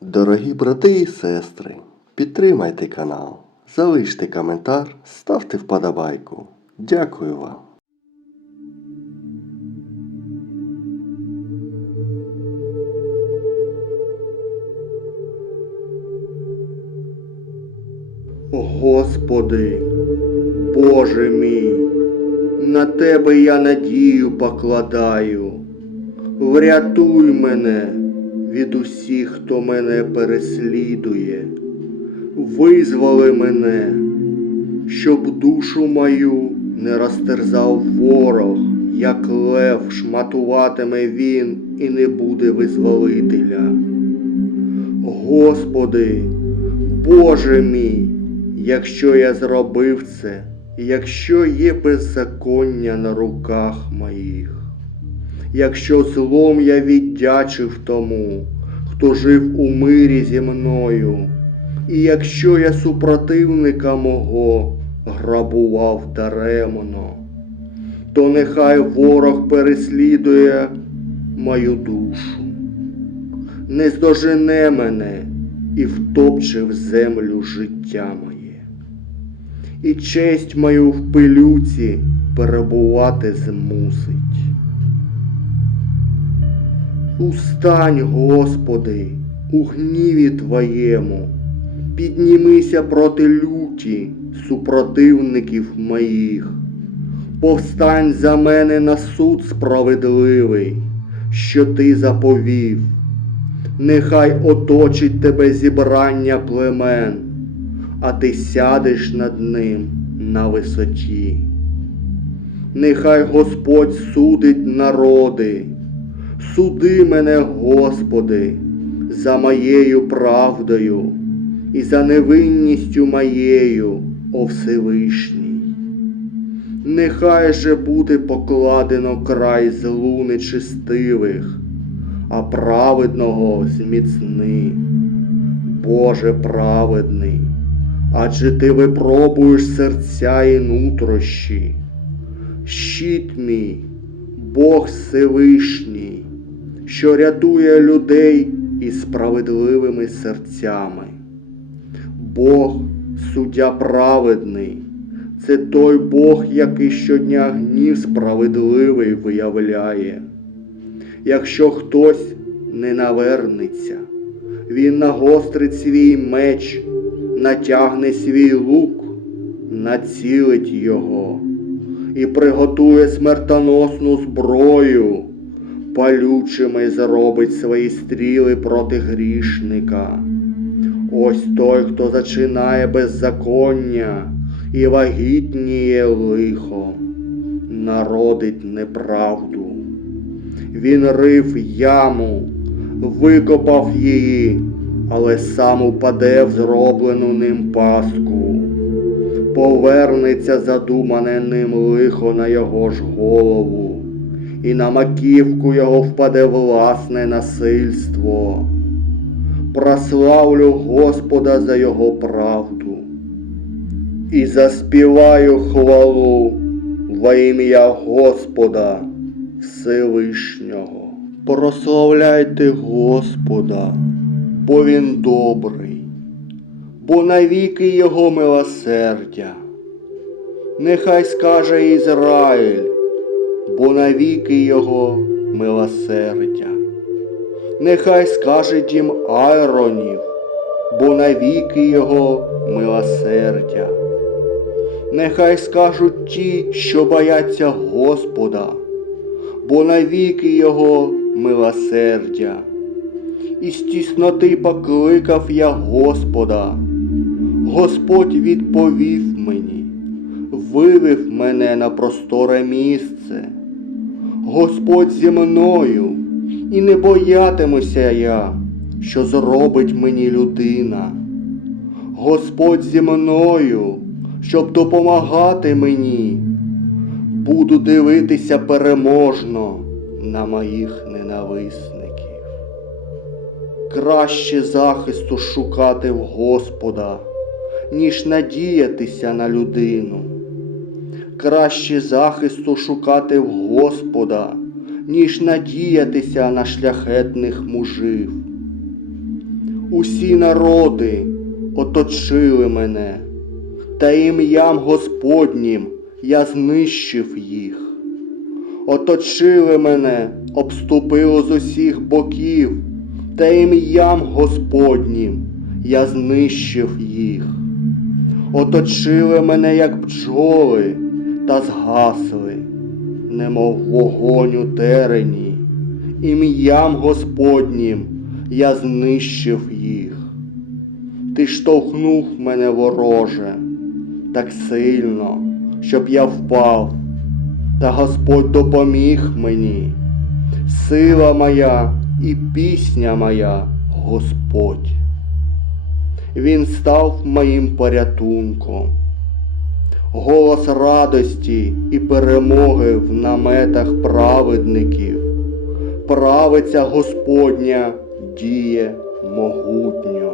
Дорогі брати і сестри, підтримайте канал, залиште коментар, ставте вподобайку. Дякую вам. Господи, Боже мій, на Тебе я надію покладаю. Врятуй мене від усіх, хто мене переслідує. Визволи мене, щоб душу мою не розтерзав ворог, як лев шматуватиме він і не буде визволителя. Господи, Боже мій, якщо я зробив це, якщо є беззаконня на руках моїх, якщо злом я віддячив тому, хто жив у мирі зі мною, і якщо я супротивника мого грабував даремно, то нехай ворог переслідує мою душу не здожене мене і втопче в землю життя моє. І честь мою в пилюці перебувати змусить. Устань, Господи, у гніві Твоєму, піднімися проти люті супротивників моїх. Повстань за мене на суд справедливий, що ти заповів. Нехай оточить тебе зібрання племен, а ти сядеш над ним на висоті. Нехай Господь судить народи, суди мене, Господи, за моєю правдою і за невинністю моєю, о Всевишній. Нехай же буде покладено край злу нечистивих, а праведного зміцни. Боже праведний, адже ти випробуєш серця і нутрощі. Щит мій, Бог Всевишній, що рятує людей із справедливими серцями. Бог, суддя праведний, це той Бог, який щодня гнів справедливий виявляє. Якщо хтось не навернеться, він нагострить свій меч, натягне свій лук, націлить його і приготує смертоносну зброю, палючими зробить свої стріли проти грішника. Ось той, хто зачинає беззаконня і вагітніє лихо, народить неправду. Він рив яму, викопав її, але сам упаде в зроблену ним пастку. Повернеться задумане ним лихо на його ж голову, і на маківку його впаде власне насильство. Прославлю Господа за його правду і заспіваю хвалу во ім'я Господа Всевишнього. Прославляйте Господа, бо Він добрий, бо навіки Його милосердя. Нехай скаже Ізраїль, бо навіки Його милосердя. Нехай скаже дім Айронів, бо навіки Його милосердя. Нехай скажуть ті, що бояться Господа, бо навіки Його милосердя. Із тісноти покликав я Господа. Господь відповів мені, вивів мене на просторе місце. Господь зі мною, і не боятимуся я, що зробить мені людина. Господь зі мною, щоб допомагати мені. Буду дивитися переможно на моїх ненависників. Краще захисту шукати в Господа, ніж надіятися на людину. Краще захисту шукати в Господа, ніж надіятися на шляхетних мужів. усі народи оточили мене, та ім'ям Господнім я знищив їх. Оточили мене, обступило з усіх боків, та ім'ям Господнім я знищив їх. Оточили мене, як бджоли, та згасли, немов вогонь у терені, ім'ям Господнім я знищив їх. Ти штовхнув мене вороже так сильно, щоб я впав, та Господь допоміг мені. Сила моя і пісня моя Господь. Він став моїм порятунком. Голос радості і перемоги в наметах праведників. Правиця Господня діє могутньо.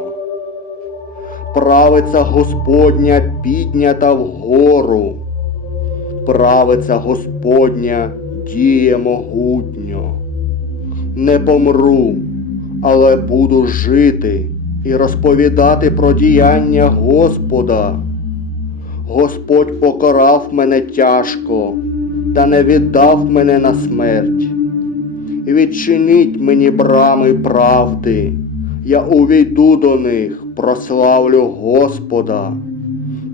Правиця Господня піднята вгору. Правиця Господня діє могутньо. Не помру, але буду жити і розповідати про діяння Господа. Господь покарав мене тяжко та не віддав мене на смерть. Відчиніть мені брами правди, я увійду до них, прославлю Господа.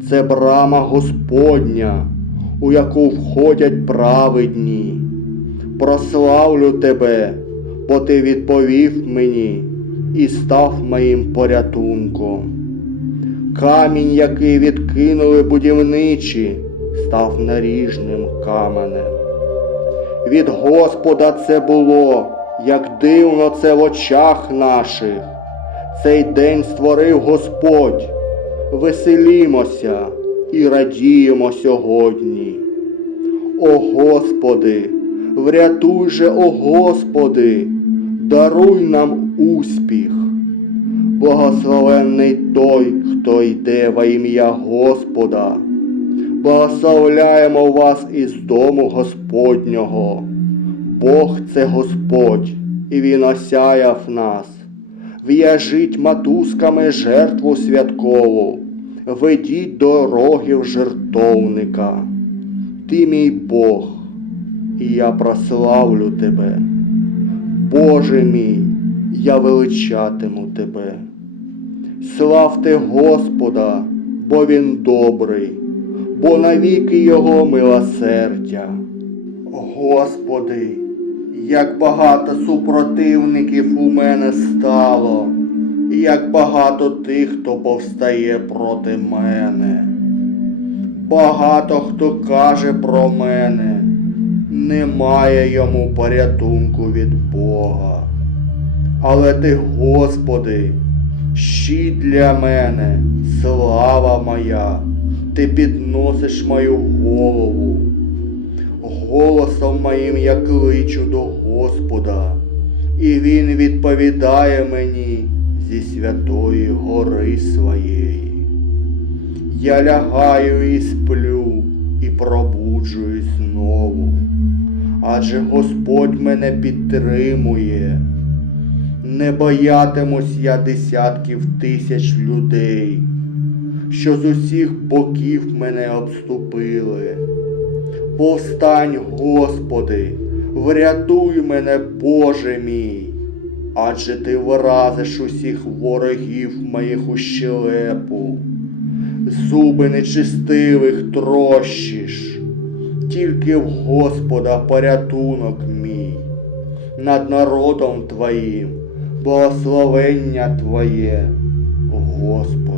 Це брама Господня, у яку входять праведні. Прославлю тебе, бо ти відповів мені і став моїм порятунком. Камінь, який відкинули будівничі, став наріжним каменем. Від Господа це було, як дивно це в очах наших. Цей день створив Господь. Веселімося і радіємо сьогодні. О Господи, врятуй же, о Господи, даруй нам успіх. Благословенний той, хто йде во ім'я Господа. Благословляємо вас із дому Господнього. Бог це Господь, і Він осяяв нас. В'яжіть матузками жертву святкову, ведіть дорогів жертовника. Ти мій Бог, і я прославлю тебе. Боже мій, я величатиму тебе. Славте Господа, бо Він добрий, бо навіки Його милосердя. Господи, як багато супротивників у мене стало, як багато тих, хто повстає проти мене. Багато хто каже про мене, немає йому порятунку від Бога. Але ти, Господи, щит для мене, слава моя, ти підносиш мою голову. Голосом моїм я кличу до Господа, і Він відповідає мені зі святої гори своєї. Я лягаю і сплю, пробуджуюсь знову, адже Господь мене підтримує. Не боятимусь я десятків тисяч людей, що з усіх боків мене обступили. Повстань, Господи, врятуй мене, Боже мій, адже ти вразиш усіх ворогів моїх у щелепу, зуби нечистивих трощиш, тільки в Господа порятунок мій, над народом Твоїм, благословення Твоє, Господи.